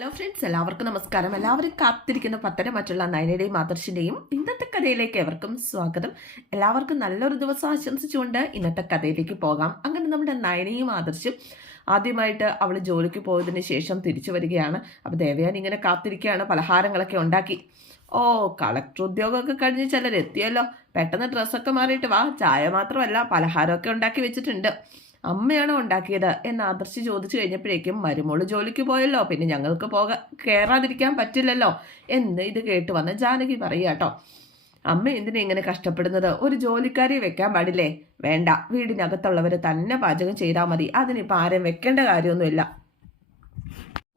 Hello friends എല്ലാവർക്കും നമസ്കാരം. എല്ലാവരും കാത്തിരിക്കുന്ന പത്തര മറ്റുള്ള നയനയുടെയും ആദർശിന്റെയും ഇന്നത്തെ കഥയിലേക്ക് എവർക്കും സ്വാഗതം. എല്ലാവർക്കും നല്ലൊരു ദിവസം ആശംസിച്ചുകൊണ്ട് ഇന്നത്തെ കഥയിലേക്ക് പോകാം. അങ്ങനെ നമ്മുടെ നയനയും ആദർശും ആദ്യമായിട്ട് അവൾ ജോലിക്ക് പോയതിന് ശേഷം തിരിച്ചു വരികയാണ്. അപ്പോൾ ദേവയാൻ ഇങ്ങനെ കാത്തിരിക്കുകയാണ്. പലഹാരങ്ങളൊക്കെ ഉണ്ടാക്കി. ഓ കളക്ടർ ഉദ്യോഗമൊക്കെ കഴിഞ്ഞ് ചിലരെത്തിയല്ലോ. പെട്ടെന്ന് ഡ്രസ്സൊക്കെ മാറിയിട്ട് വാ. ചായ മാത്രമല്ല പലഹാരമൊക്കെ ഉണ്ടാക്കി വെച്ചിട്ടുണ്ട്. അമ്മയാണോ ഉണ്ടാക്കിയത് എന്ന് ആദർശ് ചോദിച്ചു കഴിഞ്ഞപ്പോഴേക്കും മരുമോൾ ജോലിക്ക് പോയല്ലോ പിന്നെ ഞങ്ങൾക്ക് പോക കയറാതിരിക്കാൻ പറ്റില്ലല്ലോ എന്ന് ഇത് കേട്ട് വന്ന ജാനകി പറയാട്ടോ അമ്മ എന്തിനാ ഇങ്ങനെ കഷ്ടപ്പെടുന്നത്? ഒരു ജോലിക്കാരി വെക്കാൻ പാടില്ലേ? വേണ്ട വീടിനകത്തുള്ളവർ തന്നെ പാചകം ചെയ്താൽ മതി. അതിനിപ്പോൾ ആരും വെക്കേണ്ട കാര്യമൊന്നുമില്ല.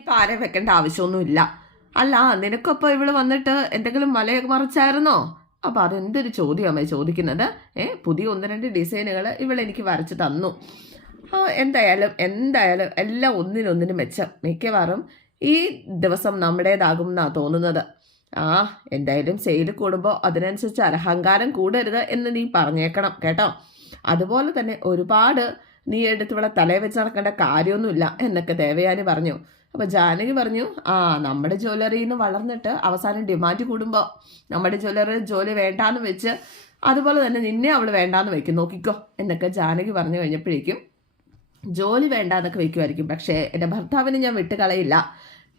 ഇപ്പം ആരെയും വെക്കേണ്ട ആവശ്യമൊന്നുമില്ല. അല്ല നിനക്കൊപ്പം ഇവൾ വന്നിട്ട് എന്തെങ്കിലും മലയൊക്കെ മറിച്ചായിരുന്നോ? അപ്പം അതെന്തൊരു ചോദ്യമാണ് ചോദിക്കുന്നത്? ഏ പുതിയ ഒന്ന് രണ്ട് ഡിസൈനുകൾ ഇവളെനിക്ക് വരച്ച് തന്നു. ആ എന്തായാലും എന്തായാലും എല്ലാം ഒന്നിനൊന്നിനും മെച്ചം മിക്കവാറും ഈ ദിവസം നമ്മുടേതാകും എന്നാണ് തോന്നുന്നത്. ആ എന്തായാലും സെയിൽ കൂടുമ്പോൾ അതിനനുസരിച്ച് അലഹങ്കാരം കൂടരുത് എന്ന് നീ പറഞ്ഞേക്കണം കേട്ടോ. അതുപോലെ തന്നെ ഒരുപാട് നീ എടുത്ത് ഇവിടെ തലയിൽ വെച്ച് നടക്കേണ്ട കാര്യമൊന്നുമില്ല എന്നൊക്കെ ദേവയാനി പറഞ്ഞു. അപ്പോൾ ജാനകി പറഞ്ഞു ആ നമ്മുടെ ജ്വല്ലറിയിൽ നിന്ന് വളർന്നിട്ട് അവസാനം ഡിമാൻഡ് കൂടുമ്പോൾ നമ്മുടെ ജ്വല്ലറി ജോലി വേണ്ടാന്ന് വെച്ച് അതുപോലെ തന്നെ നിന്നെ അവൾ വേണ്ടാന്ന് വെക്കും നോക്കിക്കോ എന്നൊക്കെ ജാനകി പറഞ്ഞു കഴിഞ്ഞപ്പോഴേക്കും ജോലി വേണ്ട എന്നൊക്കെ വെക്കുമായിരിക്കും പക്ഷേ എന്റെ ഭർത്താവിനെ ഞാൻ വിട്ടുകളയില്ല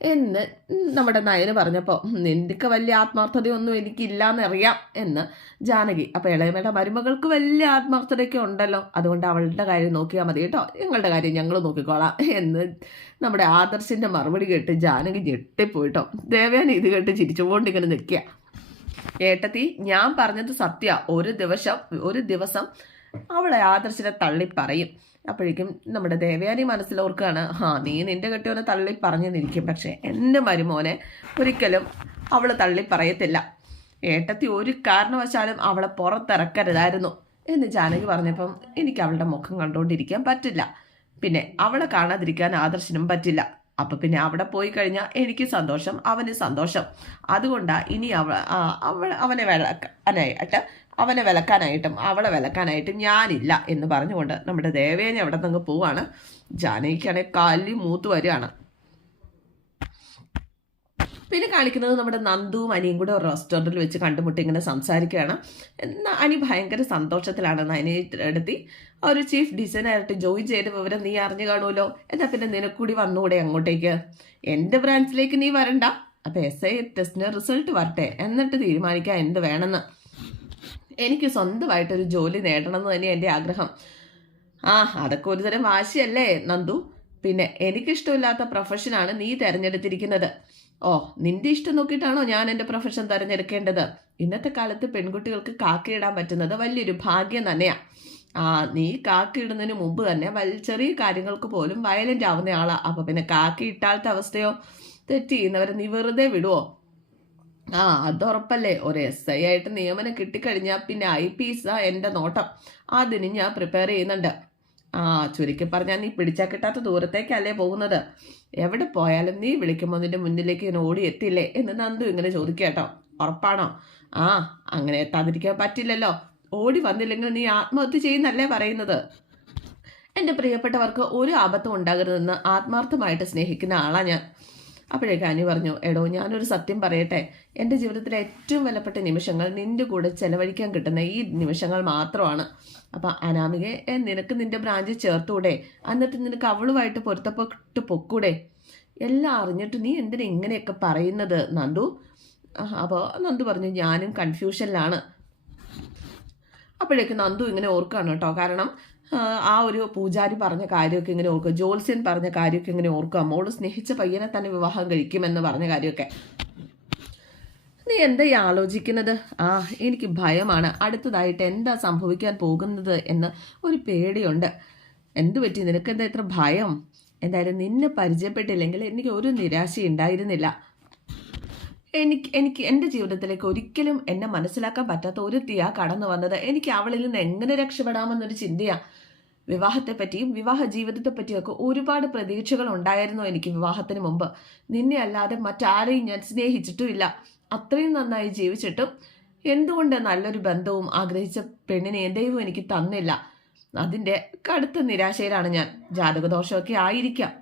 എന്ന് നമ്മുടെ നയന് പറഞ്ഞപ്പോൾ നിനക്ക് വലിയ ആത്മാർത്ഥതയൊന്നും എനിക്കില്ല എന്നറിയാം എന്ന് ജാനകി. അപ്പോൾ ഇളയമയുടെ മരുമകൾക്ക് വലിയ ആത്മാർത്ഥതയൊക്കെ ഉണ്ടല്ലോ. അതുകൊണ്ട് അവളുടെ കാര്യം നോക്കിയാൽ മതി കേട്ടോ. ഞങ്ങളുടെ കാര്യം ഞങ്ങൾ നോക്കിക്കോളാം എന്ന് നമ്മുടെ ആദർശിന്റെ മറുപടി കേട്ട് ജാനകി ഞെട്ടിപ്പോയിട്ടോ. ദേവയാനി ഇത് കേട്ട് ചിരിച്ചുകൊണ്ടിങ്ങനെ നിൽക്കുക ഏട്ടത്തി ഞാൻ പറഞ്ഞത് സത്യ. ഒരു ദിവസം ഒരു ദിവസം അവളെ ആദർശിനെ തള്ളി പറയും അപ്പോഴേക്കും നമ്മുടെ ദേവയാനി മനസ്സിലോർക്കാണ് ആ നീ നിന്റെ കെട്ടിയോനെ തള്ളി പറഞ്ഞു നിൽക്കും. പക്ഷേ എന്റെ മരുമോനെ ഒരിക്കലും അവൾ തള്ളി പറയത്തില്ല. ഏട്ടത്തി ഒരു കാരണവശാലും അവളെ പുറത്തിറക്കരുതായിരുന്നു. എന്ന് ജാനകി പറഞ്ഞപ്പം എനിക്ക് അവളുടെ മുഖം കണ്ടുകൊണ്ടിരിക്കാൻ പറ്റില്ല. പിന്നെ അവളെ കാണാതിരിക്കാൻ ആദർശനും പറ്റില്ല. അപ്പം പിന്നെ അവിടെ പോയി കഴിഞ്ഞാൽ എനിക്ക് സന്തോഷം അവന് സന്തോഷം. അതുകൊണ്ടാണ് ഇനി അവ അവൾ അവനെ വിളക്കാനായിട്ട് അവനെ വിലക്കാനായിട്ടും അവളെ വിലക്കാനായിട്ടും ഞാനില്ല എന്ന് പറഞ്ഞുകൊണ്ട് നമ്മുടെ ദേവേനെ അവിടെ നിന്ന് പോവാണ്. ജാനകിക്കാണെങ്കിൽ കാലി മൂത്ത് വരികയാണ്. പിന്നെ കാണിക്കുന്നത് നമ്മുടെ നന്ദുവും അനിയും കൂടെ റെസ്റ്റോറന്റിൽ വെച്ച് കണ്ടുമുട്ടി ഇങ്ങനെ സംസാരിക്കുകയാണ്. എന്നാൽ അനി ഭയങ്കര സന്തോഷത്തിലാണ് അനിയെ എടുത്തി. ഒരു ചീഫ് ഡിസൈനറായിട്ട് ജോയിൻ ചെയ്ത വിവരം നീ അറിഞ്ഞു കാണുമല്ലോ. എന്നാൽ പിന്നെ നിനക്കൂടി വന്നുകൂടെ അങ്ങോട്ടേക്ക്. എന്റെ ബ്രാഞ്ചിലേക്ക് നീ വരണ്ട. അപ്പോൾ എസ് ഐ ടെസ്റ്റിന് റിസൾട്ട് വരട്ടെ. എന്നിട്ട് തീരുമാനിക്കാം എന്ത് വേണമെന്ന്. എനിക്ക് സ്വന്തമായിട്ടൊരു ജോലി നേടണമെന്ന് തന്നെ എന്റെ ആഗ്രഹം. ആ അതൊക്കെ ഒരുതരം വാശിയല്ലേ നന്ദു? പിന്നെ എനിക്കിഷ്ടമില്ലാത്ത പ്രൊഫഷനാണ് നീ തിരഞ്ഞെടുത്തിരിക്കുന്നത്. ഓ നിന്റെ ഇഷ്ടം നോക്കിയിട്ടാണോ ഞാൻ എന്റെ പ്രൊഫഷൻ തിരഞ്ഞെടുക്കേണ്ടത്? ഇന്നത്തെ കാലത്ത് പെൺകുട്ടികൾക്ക് കാക്കയിടാൻ പറ്റുന്നത് വലിയൊരു ഭാഗ്യം തന്നെയാണ് ആ നീ കാക്കയിടുന്നതിന് മുമ്പ് തന്നെ വലിയ ചെറിയ കാര്യങ്ങൾക്ക് പോലും വയലന്റ് ആവുന്ന ആളാ. അപ്പോൾ പിന്നെ കാക്ക ഇട്ടാലത്തെ അവസ്ഥയോ? തെറ്റ് ചെയ്യുന്നവരെ നീ വെറുതെ വിടുവോ? ആ അതുറപ്പല്ലേ. ഒരു എസ് ഐ ആയിട്ട് നിയമനം കിട്ടിക്കഴിഞ്ഞാൽ പിന്നെ ഐ പി എസ് എന്റെ നോട്ടം. അതിന് ഞാൻ പ്രിപ്പയർ ചെയ്യുന്നുണ്ട്. ആ ചുരുക്കി പറഞ്ഞാൽ നീ പിടിച്ചാൽ കിട്ടാത്ത ദൂരത്തേക്കല്ലേ പോകുന്നത്. എവിടെ പോയാലും നീ വിളിക്കുമ്പോൾ നിന്റെ മുന്നിലേക്ക് ഇങ്ങനെ ഓടി എത്തില്ലേ എന്ന് നന്ദു ഇങ്ങനെ ചോദിക്കേട്ടോ ഉറപ്പാണോ? ആ അങ്ങനെ എത്താതിരിക്കാൻ പറ്റില്ലല്ലോ. ഓടി വന്നില്ലെങ്കിൽ നീ ആത്മഹത്യ ചെയ്യുന്നല്ലേ പറയുന്നത്. എന്റെ പ്രിയപ്പെട്ടവർക്ക് ഒരു ആപത്തും ഉണ്ടാകരുതെന്ന് ആത്മാർത്ഥമായിട്ട് സ്നേഹിക്കുന്ന ആളാണ് ഞാൻ. അപ്പോഴേക്ക് അനി പറഞ്ഞു എടോ ഞാനൊരു സത്യം പറയട്ടെ. എന്റെ ജീവിതത്തിലെ ഏറ്റവും വിലപ്പെട്ട നിമിഷങ്ങൾ നിന്റെ കൂടെ ചെലവഴിക്കാൻ കിട്ടുന്ന ഈ നിമിഷങ്ങൾ മാത്രമാണ്. അപ്പം അനാമികയെ നിനക്ക് നിന്റെ ബ്രാഞ്ചിൽ ചേർത്തൂടെ? എന്നിട്ട് നിനക്ക് അവളുമായിട്ട് പൊരുത്തപ്പെട്ട് പൊക്കൂടെ? എല്ലാം അറിഞ്ഞിട്ട് നീ എന്തിനാ ഇങ്ങനെയൊക്കെ പറയുന്നത് നന്ദു? അപ്പോൾ നന്ദു പറഞ്ഞു ഞാനും കൺഫ്യൂഷനിലാണ്. അപ്പോഴേക്ക് നന്ദു ഇങ്ങനെ ഓർക്കുകയാണ് കേട്ടോ. കാരണം ആ ഒരു പൂജാരി പറഞ്ഞ കാര്യമൊക്കെ ഇങ്ങനെ ഓർക്കുക. ജോത്സ്യൻ പറഞ്ഞ കാര്യമൊക്കെ ഇങ്ങനെ ഓർക്കുക. മോൾ സ്നേഹിച്ച പയ്യനെ തന്നെ വിവാഹം കഴിക്കുമെന്ന് പറഞ്ഞ കാര്യമൊക്കെ. നീ എന്താ ഈ ആലോചിക്കുന്നത്? ആ എനിക്ക് ഭയമാണ്. അടുത്തതായിട്ട് എന്താ സംഭവിക്കാൻ പോകുന്നത് എന്ന് ഒരു പേടിയുണ്ട്. എന്തു പറ്റി? നിനക്ക് എന്താ ഇത്ര ഭയം? എന്തായാലും നിന്നെ പരിചയപ്പെട്ടില്ലെങ്കിൽ എനിക്ക് ഒരു നിരാശ ഉണ്ടായിരുന്നില്ല. എനിക്ക് എനിക്ക് എന്റെ ജീവിതത്തിലേക്ക് ഒരിക്കലും എന്നെ മനസ്സിലാക്കാൻ പറ്റാത്ത ഒരു തീയാ കടന്നു വന്നത്. എനിക്ക് അവളിൽ നിന്ന് എങ്ങനെ രക്ഷപ്പെടാമെന്നൊരു ചിന്തയാണ് വിവാഹത്തെപ്പറ്റിയും വിവാഹ ജീവിതത്തെപ്പറ്റിയൊക്കെ ഒരുപാട് പ്രതീക്ഷകൾ ഉണ്ടായിരുന്നു എനിക്ക് വിവാഹത്തിന് മുമ്പ്. നിന്നെ അല്ലാതെ മറ്റാരെയും ഞാൻ സ്നേഹിച്ചിട്ടുമില്ല. അത്രയും നന്നായി ജീവിച്ചിട്ടും എന്തുകൊണ്ട് നല്ലൊരു ബന്ധവും ആഗ്രഹിച്ച പെണ്ണിനെ ദൈവം എനിക്ക് തന്നില്ല? അതിന്റെ കടുത്ത നിരാശയിലാണ് ഞാൻ. ജാതകദോഷമൊക്കെ ആയിരിക്കാം.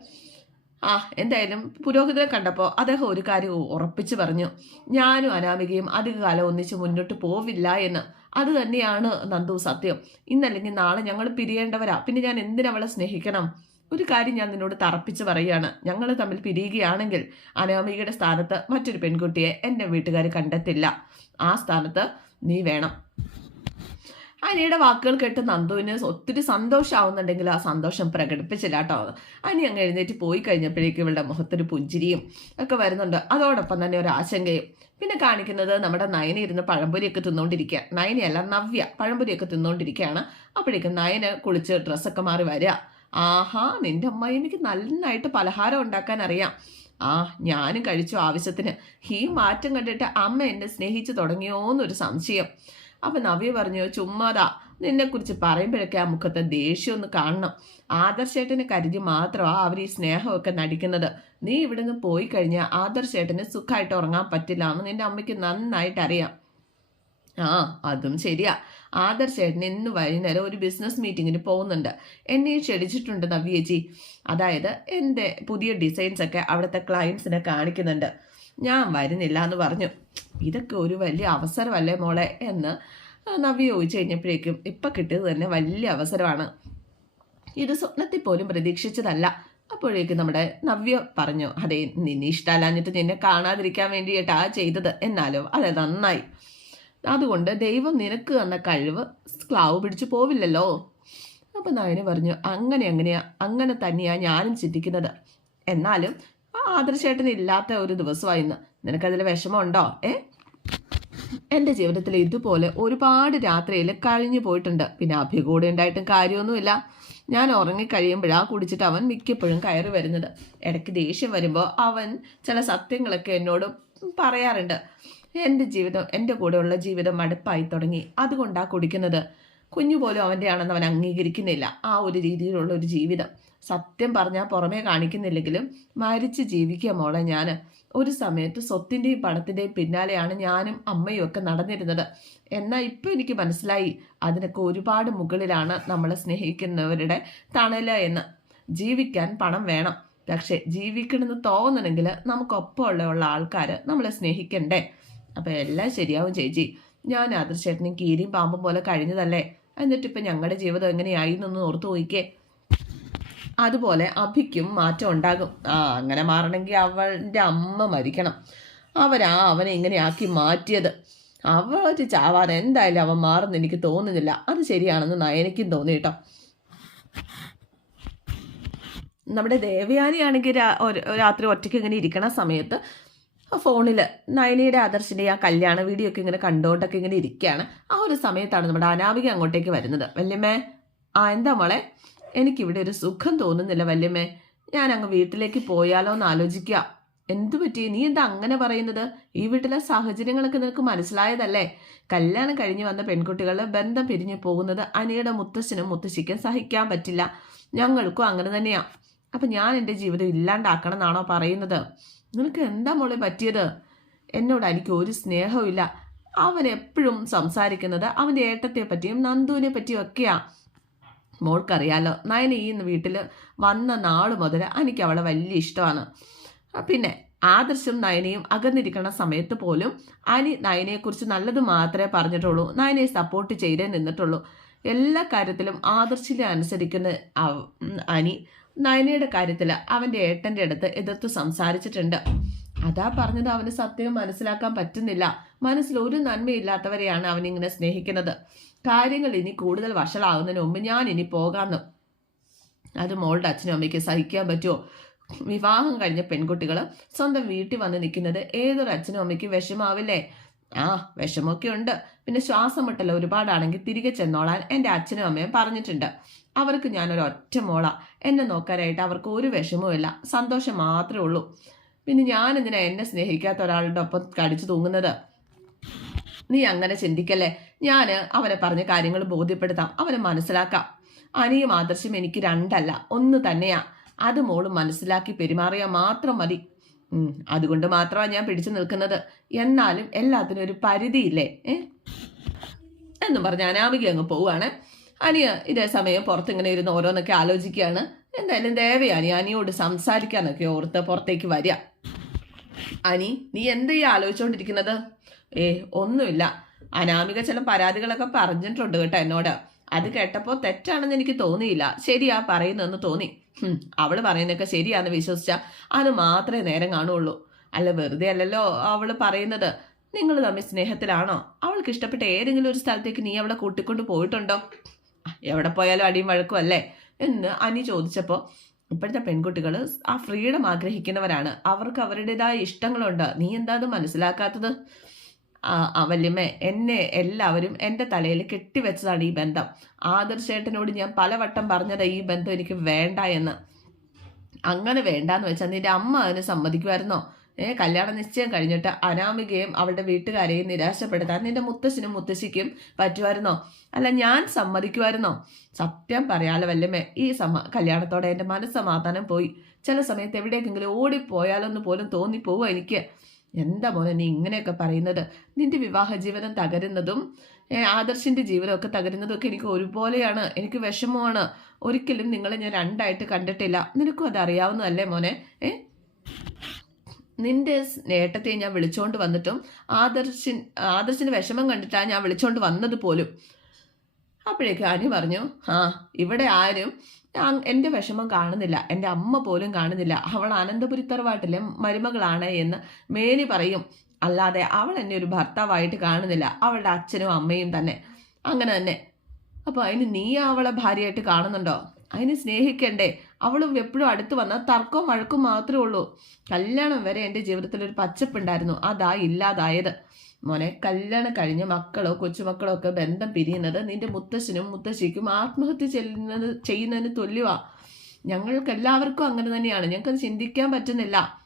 ആ എന്തായാലും പുരോഹിതനെ കണ്ടപ്പോൾ അദ്ദേഹം ഒരു കാര്യം ഉറപ്പിച്ചു പറഞ്ഞു. ഞാനും അനാമികയും അധികകാലം ഒന്നിച്ച് മുന്നോട്ട് പോവില്ല എന്ന്. അത് തന്നെയാണ് നന്ദു സത്യം. ഇന്നല്ലെങ്കിൽ നാളെ ഞങ്ങൾ പിരിയേണ്ടവരാ. പിന്നെ ഞാൻ എന്തിനവളെ സ്നേഹിക്കണം? ഒരു കാര്യം ഞാൻ നിന്നോട് തറപ്പിച്ച് പറയുകയാണ് ഞങ്ങൾ തമ്മിൽ പിരിയുകയാണെങ്കിൽ അനാമികയുടെ സ്ഥാനത്ത് മറ്റൊരു പെൺകുട്ടിയെ എന്റെ വീട്ടുകാർ കണ്ടെത്തില്ല. ആ സ്ഥാനത്ത് നീ വേണം. അനിയുടെ വാക്കുകൾ കേട്ട് നന്ദുവിന് ഒത്തിരി സന്തോഷമാവുന്നുണ്ടെങ്കിൽ ആ സന്തോഷം പ്രകടിപ്പിച്ചില്ല കേട്ടോ. അനി അങ്ങ് എഴുന്നേറ്റ് പോയി കഴിഞ്ഞപ്പോഴേക്കും ഇവളുടെ മുഖത്തൊരു പുഞ്ചിരിയും ഒക്കെ വരുന്നുണ്ട്. അതോടൊപ്പം തന്നെ ഒരു ആശങ്കയും. പിന്നെ കാണിക്കുന്നത് നമ്മുടെ നയന ഇരുന്ന് പഴംപൊരിയൊക്കെ തിന്നുകൊണ്ടിരിക്കുക നയനയല്ല നവ്യ പഴംപൊരിയൊക്കെ തിന്നുകൊണ്ടിരിക്കുകയാണ് അപ്പോഴേക്കും നയന് കുളിച്ച് ഡ്രസ്സൊക്കെ മാറി വരിക. ആഹാ നിന്റെ അമ്മ എനിക്ക് നന്നായിട്ട് പലഹാരം ഉണ്ടാക്കാൻ അറിയാം. ആ ഞാനും കഴിച്ചു ആവശ്യത്തിന്. ഈ മാറ്റം കണ്ടിട്ട് അമ്മ എന്നെ സ്നേഹിച്ചു തുടങ്ങിയോന്നൊരു സംശയം. അപ്പൊ നവ്യ പറഞ്ഞു ചുമ്മാതാ നിന്നെക്കുറിച്ച് പറയുമ്പോഴൊക്കെ ആ മുഖത്തെ ദേഷ്യം ഒന്ന് കാണണം. ആദർശേട്ടനെ കരുതി മാത്രമാ അവർ ഈ സ്നേഹമൊക്കെ നടിക്കുന്നത്. നീ ഇവിടുന്ന് പോയി കഴിഞ്ഞാൽ ആദർശേട്ടന് സുഖമായിട്ട് ഉറങ്ങാൻ പറ്റില്ല എന്ന് നിന്റെ അമ്മയ്ക്ക് നന്നായിട്ട് അറിയാം. ആ അതും ശരിയാ. ആദർശേട്ടൻ ഇന്ന് വൈകുന്നേരം ഒരു ബിസിനസ് മീറ്റിങ്ങിന് പോകുന്നുണ്ട്. എന്നെ ക്ഷണിച്ചിട്ടുണ്ട് നവ്യേച്ചി. അതായത് എന്റെ പുതിയ ഡിസൈൻസ് ഒക്കെ അവിടുത്തെ ക്ലയൻസിനെ കാണിക്കുന്നുണ്ട്. ഞാൻ വരുന്നില്ല എന്ന് പറഞ്ഞു. ഇതൊക്കെ ഒരു വലിയ അവസരമല്ലേ മോളെ എന്ന് നവ്യ ചോദിച്ചു കഴിഞ്ഞപ്പോഴേക്കും ഇപ്പം കിട്ടിയത് തന്നെ വലിയ അവസരമാണ്. ഇത് സ്വപ്നത്തിൽ പോലും പ്രതീക്ഷിച്ചതല്ല. അപ്പോഴേക്കും നമ്മുടെ നവ്യ പറഞ്ഞു അതെ നിന്നെ ഇഷ്ടമല്ലാഞ്ഞിട്ട് നിന്നെ കാണാതിരിക്കാൻ വേണ്ടിയിട്ടാ ചെയ്തത്. എന്നാലോ അതെ നന്നായി. അതുകൊണ്ട് ദൈവം നിനക്ക് തന്ന കഴിവ് ക്ലാവ് പിടിച്ചു പോവില്ലല്ലോ. അപ്പം നയന് പറഞ്ഞു അങ്ങനെ അങ്ങനെയാ അങ്ങനെ തന്നെയാണ് ഞാനും ചിന്തിക്കുന്നത്. എന്നാലും ആദർശേട്ടൻ ഇല്ലാത്ത ഒരു ദിവസമായി ഇന്ന്. നിനക്കതിൽ വിഷമമുണ്ടോ? ഏ? എന്റെ ജീവിതത്തിൽ ഇതുപോലെ ഒരുപാട് രാത്രിയിൽ കഴിഞ്ഞു പോയിട്ടുണ്ട്. പിന്നെ അഭികൂടെ ഉണ്ടായിട്ടും കാര്യമൊന്നുമില്ല. ഞാൻ ഉറങ്ങിക്കഴിയുമ്പോഴാ കുടിച്ചിട്ട് അവൻ മിക്കപ്പോഴും കയറി വരുന്നത്. ഇടയ്ക്ക് ദേഷ്യം വരുമ്പോൾ അവൻ ചില സത്യങ്ങളൊക്കെ എന്നോട് പറയാറുണ്ട്. എന്റെ ജീവിതം എന്റെ കൂടെയുള്ള ജീവിതം മടുപ്പായി തുടങ്ങി. അതുകൊണ്ടാണ് കുടിക്കുന്നത്. കുഞ്ഞു പോലും അവന്റെ ആണെന്ന് അവൻ അംഗീകരിക്കുന്നില്ല. ആ ഒരു രീതിയിലുള്ള ഒരു ജീവിതം. സത്യം പറഞ്ഞാൽ പുറമേ കാണിക്കുന്നില്ലെങ്കിലും മരിച്ച് ജീവിക്കുക മോളെ ഞാൻ ഒരു സമയത്ത് സ്വത്തിന്റെയും പണത്തിന്റെയും പിന്നാലെയാണ് ഞാനും അമ്മയും ഒക്കെ നടന്നിരുന്നത്. എന്നാൽ ഇപ്പം എനിക്ക് മനസ്സിലായി. അതിനൊക്കെ ഒരുപാട് മുകളിലാണ് നമ്മളെ സ്നേഹിക്കുന്നവരുടെ തണല എന്ന്. ജീവിക്കാൻ പണം വേണം. പക്ഷെ ജീവിക്കണമെന്ന് തോന്നണമെങ്കിൽ നമുക്കൊപ്പമുള്ള ആൾക്കാർ നമ്മളെ സ്നേഹിക്കണ്ടേ? അപ്പോൾ എല്ലാം ശരിയാവും ചേച്ചി. ഞാൻ ആദർശേട്ടനും കീരിയും പാമ്പും പോലെ കഴിഞ്ഞതല്ലേ? എന്നിട്ടിപ്പോൾ ഞങ്ങളുടെ ജീവിതം എങ്ങനെയായി എന്നൊന്ന് ഓർത്തു നോക്കിക്കേ. അതുപോലെ അഭിക്കും മാറ്റം ഉണ്ടാകും. ആ അങ്ങനെ മാറണമെങ്കിൽ അവളുടെ അമ്മ മരിക്കണം. അവരാ അവനെ ഇങ്ങനെയാക്കി മാറ്റിയത്. അവൾ ചാവാതെ എന്തായാലും അവൻ മാറുന്ന എനിക്ക് തോന്നുന്നില്ല. അത് ശരിയാണെന്ന് നയനിക്കും തോന്നി കേട്ടോ. നമ്മുടെ ദേവയാനിയാണെങ്കിൽ രാത്രി ഒറ്റയ്ക്ക് ഇങ്ങനെ ഇരിക്കണ സമയത്ത് ഫോണിൽ നയനയുടെ ആദർശിന്റെ ആ കല്യാണ വീഡിയോ ഒക്കെ ഇങ്ങനെ കണ്ടുകൊണ്ടൊക്കെ ഇങ്ങനെ ഇരിക്കുകയാണ്. ആ ഒരു സമയത്താണ് നമ്മുടെ അനാമിക അങ്ങോട്ടേക്ക് വരുന്നത്. വല്യമ്മേ ആ എന്താ മോളെ? എനിക്കിവിടെ ഒരു സുഖം തോന്നുന്നില്ല വല്യമ്മേ. ഞാൻ അങ്ങ് വീട്ടിലേക്ക് പോയാലോ എന്ന് ആലോചിക്കുക എന്തു പറ്റി? നീ എന്താ അങ്ങനെ പറയുന്നത്? ഈ വീട്ടിലെ സാഹചര്യങ്ങളൊക്കെ നിനക്ക് മനസ്സിലായതല്ലേ? കല്യാണം കഴിഞ്ഞ് വന്ന പെൺകുട്ടികളുടെ ബന്ധം പിരിഞ്ഞു പോകുന്നത് അനിയുടെ മുത്തശ്ശനും മുത്തശ്ശിക്കും സഹിക്കാൻ പറ്റില്ല. ഞങ്ങൾക്കും അങ്ങനെ തന്നെയാ. അപ്പം ഞാൻ എന്റെ ജീവിതം ഇല്ലാണ്ടാക്കണം എന്നാണോ പറയുന്നത്? നിനക്ക് എന്താ മോളെ പറ്റിയത്? എന്നോട് എനിക്ക് ഒരു സ്നേഹവും അവൻ എപ്പോഴും സംസാരിക്കുന്നത് അവന്റെ ഏട്ടത്തെ പറ്റിയും നന്ദുവിനെ പറ്റിയും ഒക്കെയാ. മോൾക്കറിയാലോ. നയന ഈ വീട്ടിൽ വന്ന നാൾ മുതൽ എനിക്ക് അവളെ വലിയ ഇഷ്ടമാണ്. പിന്നെ ആദർശം നയനയും അകന്നിരിക്കുന്ന സമയത്ത് പോലും അനി നയനയെക്കുറിച്ച് നല്ലത് മാത്രമേ പറഞ്ഞിട്ടുള്ളൂ. നയനയെ സപ്പോർട്ട് ചെയ്തേ നിന്നിട്ടുള്ളൂ. എല്ലാ കാര്യത്തിലും ആദർശിനെ അനുസരിക്കുന്ന അനി നയനയുടെ കാര്യത്തിൽ അവന്റെ ഏട്ടന്റെ അടുത്ത് എതിർത്ത് സംസാരിച്ചിട്ടുണ്ട്. അതാ പറഞ്ഞത് അവന് സത്യം മനസ്സിലാക്കാൻ പറ്റുന്നില്ല. മനസ്സിൽ ഒരു നന്മയില്ലാത്തവരെയാണ് അവനിങ്ങനെ സ്നേഹിക്കുന്നത്. കാര്യങ്ങൾ ഇനി കൂടുതൽ വഷളാകുന്നതിന് മുമ്പ് ഞാൻ ഇനി പോകാമെന്ന്. അത് മോളുടെ അച്ഛനും അമ്മയ്ക്ക് സഹിക്കാൻ പറ്റുമോ? വിവാഹം കഴിഞ്ഞ പെൺകുട്ടികൾ സ്വന്തം വീട്ടിൽ വന്ന് നിൽക്കുന്നത് ഏതൊരു അച്ഛനും അമ്മയ്ക്കും വിഷമാവില്ലേ? ആ വിഷമൊക്കെ ഉണ്ട്. പിന്നെ ശ്വാസം മുട്ടൽ ഒരുപാടാണെങ്കിൽ തിരികെ ചെന്നോളാൻ എന്റെ അച്ഛനും അമ്മയും പറഞ്ഞിട്ടുണ്ട്. അവർക്ക് ഞാനൊരു ഒറ്റ മോള. എന്നെ നോക്കാനായിട്ട് അവർക്ക് ഒരു വിഷമവുമില്ല സന്തോഷം മാത്രമേ ഉള്ളൂ. പിന്നെ ഞാൻ എന്തിനാ എന്നെ സ്നേഹിക്കാത്ത ഒരാളുടെ ഒപ്പം കടിച്ചു തൂങ്ങുന്നത്? നീ അങ്ങനെ ചിന്തിക്കല്ലേ? ഞാൻ അവനെ പറഞ്ഞ കാര്യങ്ങൾ ബോധ്യപ്പെടുത്താം. അവനെ മനസ്സിലാക്കാം. അനിയും ആദർശം എനിക്ക് രണ്ടല്ല ഒന്ന് തന്നെയാ. അത് മോൾ മനസ്സിലാക്കി പെരുമാറിയാൽ മാത്രം മതി. അതുകൊണ്ട് മാത്രമാണ് ഞാൻ പിടിച്ചു നിൽക്കുന്നത്. എന്നാലും എല്ലാത്തിനും ഒരു പരിധിയില്ലേ? ഏ? എന്നും പറഞ്ഞ അനാമിക അങ്ങ് പോവുകയാണ്. അനിയ ഇതേ സമയം പുറത്തിങ്ങനെ ഇരുന്ന് ഓരോന്നൊക്കെ ആലോചിക്കുകയാണ്. എന്തായാലും ദേവയാണ് അനിയോട് സംസാരിക്കാനൊക്കെ ഓർത്ത് പുറത്തേക്ക് വരിക. അനി നീ എന്തെയ്യാ ആലോചിച്ചുകൊണ്ടിരിക്കുന്നത് ഏ ഒന്നുമില്ല. അനാമിക ചില പരാതികളൊക്കെ പറഞ്ഞിട്ടുണ്ട് കേട്ടോ എന്നോട്. അത് കേട്ടപ്പോൾ തെറ്റാണെന്ന് എനിക്ക് തോന്നിയില്ല. ശരിയാ പറയുന്നതെന്ന് തോന്നി. അവൾ പറയുന്നൊക്കെ ശരിയാന്ന് വിശ്വസിച്ച അത് മാത്രമേ നേരം കാണുള്ളൂ. അല്ല വെറുതെ അല്ലല്ലോ അവൾ പറയുന്നത്. നിങ്ങൾ തമ്മിൽ സ്നേഹത്തിലാണോ? അവൾക്ക് ഇഷ്ടപ്പെട്ട ഏതെങ്കിലും ഒരു സ്ഥലത്തേക്ക് നീ അവളെ കൂട്ടിക്കൊണ്ട് പോയിട്ടുണ്ടോ? എവിടെ പോയാലും അടിയും വഴക്കും അല്ലേ? എന്ന് അനി ചോദിച്ചപ്പോൾ ഇപ്പോഴത്തെ പെൺകുട്ടികൾ ആ ഫ്രീഡം ആഗ്രഹിക്കുന്നവരാണ്. അവർക്ക് അവരുടേതായ ഇഷ്ടങ്ങളുണ്ട്. നീ എന്താ അത് മനസ്സിലാക്കാത്തത്? വല്യമ്മേ എന്നെ എല്ലാവരും എന്റെ തലയിൽ കെട്ടിവെച്ചതാണ് ഈ ബന്ധം. ആദർശേട്ടനോട് ഞാൻ പലവട്ടം പറഞ്ഞതാ ഈ ബന്ധം എനിക്ക് വേണ്ട എന്ന്. അങ്ങനെ വേണ്ടാന്ന് വെച്ചാൽ നിന്റെ അമ്മ അതിന് സമ്മതിക്കുമായിരുന്നോ? ഏ കല്യാണ നിശ്ചയം കഴിഞ്ഞിട്ട് അനാമികയും അവളുടെ വീട്ടുകാരെയും നിരാശപ്പെടുത്താൻ നിന്റെ മുത്തശ്ശനും മുത്തശ്ശിക്കും പറ്റുമായിരുന്നോ? അല്ല ഞാൻ സമ്മതിക്കുമായിരുന്നോ? സത്യം പറയാലോ വല്ലമ്മേ ഈ സമ കല്യാണത്തോടെ എന്റെ മനസ്സമാധാനം പോയി. ചില സമയത്ത് എവിടേക്കെങ്കിലും ഓടിപ്പോയാലൊന്ന് പോലും തോന്നിപ്പോവുക എനിക്ക്. എന്താ മോനെ നീ ഇങ്ങനെയൊക്കെ പറയുന്നത്? നിന്റെ വിവാഹ ജീവിതം തകരുന്നതും ആദർശിന്റെ ജീവിതമൊക്കെ തകരുന്നതും ഒക്കെ എനിക്ക് ഒരുപോലെയാണ്. എനിക്ക് വിഷമമാണ്. ഒരിക്കലും നിങ്ങളെ ഞാൻ രണ്ടായിട്ട് കണ്ടിട്ടില്ല. നിനക്കും അതറിയാവുന്നതല്ലേ മോനെ? ഏ? നിന്റെ നേട്ടത്തെ ഞാൻ വിളിച്ചോണ്ട് വന്നിട്ടും ആദർശിൻ ആദർശിന്റെ വിഷമം കണ്ടിട്ടാണ് ഞാൻ വിളിച്ചോണ്ട് വന്നത് പോലും. അപ്പോഴേക്കും അനു പറഞ്ഞു ആ ഇവിടെ ആരും എന്റെ വിഷമം കാണുന്നില്ല. എന്റെ അമ്മ പോലും കാണുന്നില്ല. അവൾ അനന്തപുരിത്തറവാട്ടിലെ മരുമകളാണ് എന്ന് മേരി പറയും. അല്ലാതെ അവൾ എന്നെ ഒരു ഭർത്താവായിട്ട് കാണുന്നില്ല. അവളുടെ അച്ഛനും അമ്മയും തന്നെ. അങ്ങനെ തന്നെ. അപ്പോൾ അതിന് നീ അവളെ ഭാര്യയായിട്ട് കാണുന്നുണ്ടോ? അതിന് സ്നേഹിക്കണ്ടേ? അവളും എപ്പോഴും അടുത്ത് വന്ന തർക്കവും വഴക്കും മാത്രമേ ഉള്ളൂ. കല്യാണം വരെ എന്റെ ജീവിതത്തിൽ ഒരു പച്ചപ്പുണ്ടായിരുന്നു. അതാ ഇല്ലാതായത്. മോനെ കല്യാണം കഴിഞ്ഞ മക്കളോ കൊച്ചുമക്കളോ ഒക്കെ ബന്ധം പിരിയുന്നത് നിന്റെ മുത്തശ്ശനും മുത്തശ്ശിക്കും ആത്മഹത്യ ചെയ്യുന്നത് ചെയ്യുന്നതിന് തുല്യമാ ഞങ്ങൾക്ക് എല്ലാവർക്കും അങ്ങനെ തന്നെയാണ്. ഞങ്ങൾക്കത് ചിന്തിക്കാൻ പറ്റുന്നില്ല.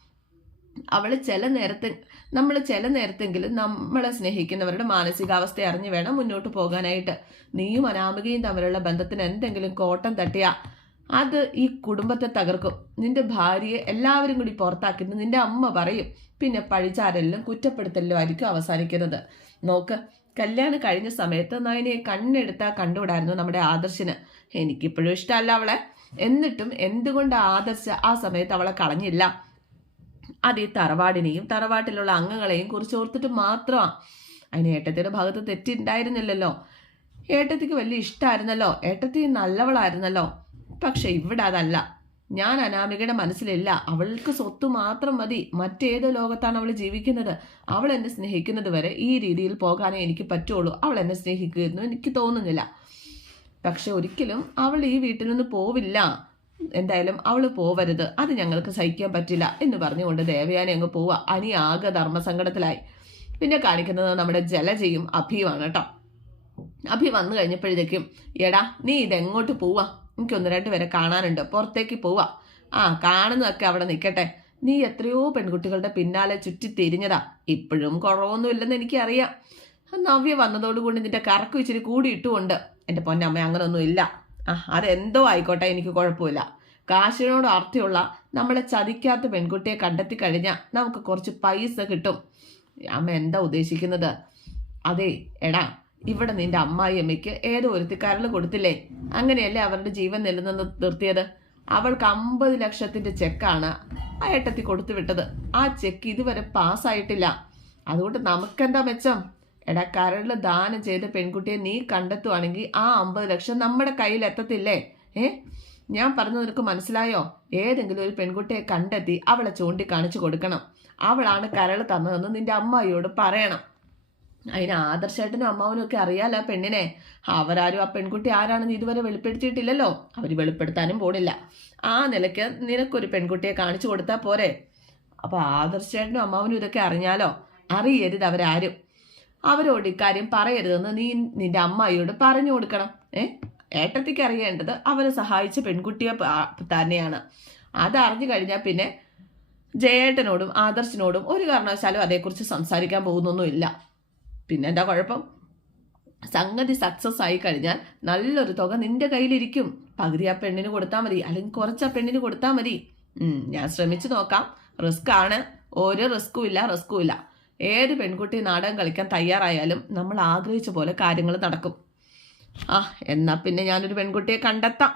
അവൾ ചില നേരത്തെ നമ്മൾ ചില നേരത്തെങ്കിലും നമ്മളെ സ്നേഹിക്കുന്നവരുടെ മാനസികാവസ്ഥ അറിഞ്ഞു വേണം മുന്നോട്ട് പോകാനായിട്ട്. നീയും അനാമികയും തമ്മിലുള്ള ബന്ധത്തിന് എന്തെങ്കിലും കോട്ടം തട്ടിയാ. അത് ഈ കുടുംബത്തെ തകർക്കും. നിന്റെ ഭാര്യയെ എല്ലാവരും കൂടി പുറത്താക്കിയിട്ട് നിന്റെ അമ്മ പറയും പിന്നെ പഴിചാരലിലും കുറ്റപ്പെടുത്തലിലും ആയിരിക്കും അവസാനിക്കുന്നത്. നോക്ക് കല്യാണം കഴിഞ്ഞ സമയത്ത് നയനയെ കണ്ണെടുത്താൽ കണ്ടുകൂടായിരുന്നു നമ്മുടെ ആദർശിന്. എനിക്കിപ്പോഴും ഇഷ്ടമല്ല അവളെ. എന്നിട്ടും എന്തുകൊണ്ട് ആദർശ ആ സമയത്ത് അവളെ കളഞ്ഞില്ല? അത് ഈ തറവാടിനെയും തറവാട്ടിലുള്ള അംഗങ്ങളെയും കുറിച്ച് ഓർത്തിട്ട് മാത്രമാണ് അതിന് ഏട്ടത്തിയുടെ ഭാഗത്ത് തെറ്റുണ്ടായിരുന്നില്ലല്ലോ. ഏട്ടത്തിക്ക് വലിയ ഇഷ്ടമായിരുന്നല്ലോ ഏട്ടത്തി നല്ലവളായിരുന്നല്ലോ. പക്ഷെ ഇവിടെ അതല്ല. ഞാൻ അനാമികയുടെ മനസ്സിലില്ല. അവൾക്ക് സ്വത്ത് മാത്രം മതി. മറ്റേത് ലോകത്താണ് അവൾ ജീവിക്കുന്നത്. അവൾ എന്നെ സ്നേഹിക്കുന്നത് വരെ ഈ രീതിയിൽ പോകാനേ എനിക്ക് പറ്റുള്ളൂ. അവൾ എന്നെ സ്നേഹിക്കുമെന്ന് എനിക്ക് തോന്നുന്നില്ല. പക്ഷെ ഒരിക്കലും അവൾ ഈ വീട്ടിൽ നിന്ന് പോവില്ല. എന്തായാലും അവൾ പോവരുത്. അത് ഞങ്ങൾക്ക് സഹിക്കാൻ പറ്റില്ല എന്ന് പറഞ്ഞുകൊണ്ട് ദേവയാനി അങ്ങ് പോവുക. അനി ആകെ ധർമ്മസങ്കടത്തിലായി. പിന്നെ കാണിക്കുന്നത് നമ്മുടെ ജലജയും അഭിയുമാണ് കേട്ടോ. അഭി വന്നു കഴിഞ്ഞപ്പോഴത്തേക്കും എടാ നീ ഇതെങ്ങോട്ട് പോവാ? എനിക്ക് ഒന്ന് രണ്ട് പേരെ കാണാനുണ്ട്. പുറത്തേക്ക് പോവാ. ആ കാണുന്നതൊക്കെ അവിടെ നിൽക്കട്ടെ. നീ എത്രയോ പെൺകുട്ടികളുടെ പിന്നാലെ ചുറ്റി തിരിഞ്ഞതാ. ഇപ്പോഴും കുറവൊന്നുമില്ലെന്ന് എനിക്കറിയാം. നവ്യ വന്നതോടുകൂടി നിന്റെ കറക്കു ഇച്ചിരി കൂടി ഇട്ടുകൊണ്ട് എന്റെ പൊന്നമ്മ അങ്ങനൊന്നും ഇല്ല. ആ അതെന്തോ ആയിക്കോട്ടെ എനിക്ക് കുഴപ്പമില്ല. കാശിനോട് അർത്ഥമുള്ള നമ്മളെ ചതിക്കാത്ത പെൺകുട്ടിയെ കണ്ടെത്തി കഴിഞ്ഞാൽ നമുക്ക് കുറച്ച് പൈസ കിട്ടും. അമ്മ എന്താ ഉദ്ദേശിക്കുന്നത്? അതെ എടാ ഇവിടെ നിന്റെ അമ്മായിയമ്മയ്ക്ക് ഏതോ കരൾ കൊടുത്തില്ലേ? അങ്ങനെയല്ലേ അവരുടെ ജീവൻ നിലനിന്ന് നിർത്തിയത്? അവൾക്ക് അമ്പത് ലക്ഷത്തിന്റെ ചെക്കാണ് ആ ഏട്ടത്തി കൊടുത്തു വിട്ടത്. ആ ചെക്ക് ഇതുവരെ പാസ്സായിട്ടില്ല. അതുകൊണ്ട് നമുക്കെന്താ മെച്ചം? എടാ കരളിൽ ദാനം ചെയ്ത പെൺകുട്ടിയെ നീ കണ്ടെത്തുവാണെങ്കിൽ ആ അമ്പത് ലക്ഷം നമ്മുടെ കയ്യിൽ എത്തത്തില്ലേ? ഏ? ഞാൻ പറഞ്ഞു നിനക്ക് മനസ്സിലായോ? ഏതെങ്കിലും ഒരു പെൺകുട്ടിയെ കണ്ടെത്തി അവളെ ചൂണ്ടിക്കാണിച്ചു കൊടുക്കണം. അവളാണ് കരൾ തന്നതെന്ന് നിന്റെ അമ്മായിയോട് പറയണം. അതിന് ആദർശേട്ടനും അമ്മാവനും ഒക്കെ അറിയാലോ പെണ്ണിനെ. അവരാരും ആ പെൺകുട്ടി ആരാണെന്ന് ഇതുവരെ വെളിപ്പെടുത്തിയിട്ടില്ലല്ലോ. അവർ വെളിപ്പെടുത്താനും പോണില്ല. ആ നിലയ്ക്ക് നിനക്കൊരു പെൺകുട്ടിയെ കാണിച്ചു കൊടുത്താൽ പോരെ. അപ്പോൾ ആദർശേട്ടനും അമ്മാവനും ഇതൊക്കെ അറിഞ്ഞാലോ? അറിയരുത് അവരാരും. അവരോട് ഇക്കാര്യം പറയരുതെന്ന് നീ നിന്റെ അമ്മായിയോട് പറഞ്ഞു കൊടുക്കണം. ഏ? ഏട്ടത്തിക്ക് അറിയേണ്ടത് അവരെ സഹായിച്ച പെൺകുട്ടിയെ തന്നെയാണ്. അതറിഞ്ഞു കഴിഞ്ഞാൽ പിന്നെ ജയേട്ടനോടും ആദർശിനോടും ഒരു കാരണവശാലും അതേക്കുറിച്ച് സംസാരിക്കാൻ പോകുന്നൊന്നുമില്ല. പിന്നെ എന്താ കുഴപ്പം? സംഗതി സക്സസ് ആയി കഴിഞ്ഞാൽ നല്ലൊരു തുക നിന്റെ കയ്യിലിരിക്കും. പകുതി ആ പെണ്ണിന് കൊടുത്താൽ മതി. അല്ലെങ്കിൽ കുറച്ച് ആ പെണ്ണിന് കൊടുത്താൽ മതി. ഞാൻ ശ്രമിച്ചു നോക്കാം. റിസ്ക് ആണ്. ഒരു റിസ്ക്കും ഇല്ല റിസ്ക്കും ഇല്ല. ഏത് പെൺകുട്ടി നാടകം കളിക്കാൻ തയ്യാറായാലും നമ്മൾ ആഗ്രഹിച്ച പോലെ കാര്യങ്ങൾ നടക്കും. ആ എന്നാ പിന്നെ ഞാനൊരു പെൺകുട്ടിയെ കണ്ടെത്താം.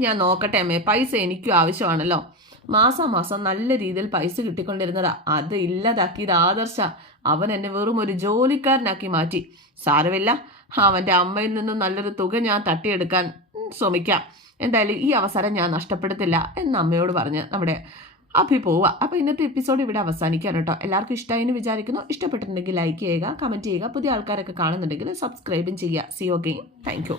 ഞാൻ നോക്കട്ടെ അമ്മേ പൈസ എനിക്കും ആവശ്യമാണല്ലോ. മാസം മാസം നല്ല രീതിയിൽ പൈസ കിട്ടിക്കൊണ്ടിരുന്നതാ. അത് ഇല്ലാതാക്കിയത് ആദർശ. അവൻ എന്നെ വെറും ഒരു ജോലിക്കാരനാക്കി മാറ്റി. സാരമില്ല. അവന്റെ അമ്മയിൽ നിന്നും നല്ലൊരു തുക ഞാൻ തട്ടിയെടുക്കാൻ ശ്രമിക്കാം. എന്തായാലും ഈ അവസരം ഞാൻ നഷ്ടപ്പെടുത്തില്ല എന്ന് അമ്മയോട് പറഞ്ഞ് നമ്മുടെ അഭി പോവുക. അപ്പോൾ ഇന്നത്തെ എപ്പിസോഡ് ഇവിടെ അവസാനിക്കാൻ കേട്ടോ. എല്ലാവർക്കും ഇഷ്ടമായി എന്ന് വിചാരിക്കുന്നു. ഇഷ്ടപ്പെട്ടിട്ടുണ്ടെങ്കിൽ ലൈക്ക് ചെയ്യുക കമന്റ് ചെയ്യുക. പുതിയ ആൾക്കാരൊക്കെ കാണുന്നുണ്ടെങ്കിൽ സബ്സ്ക്രൈബും ചെയ്യുക. C okay thank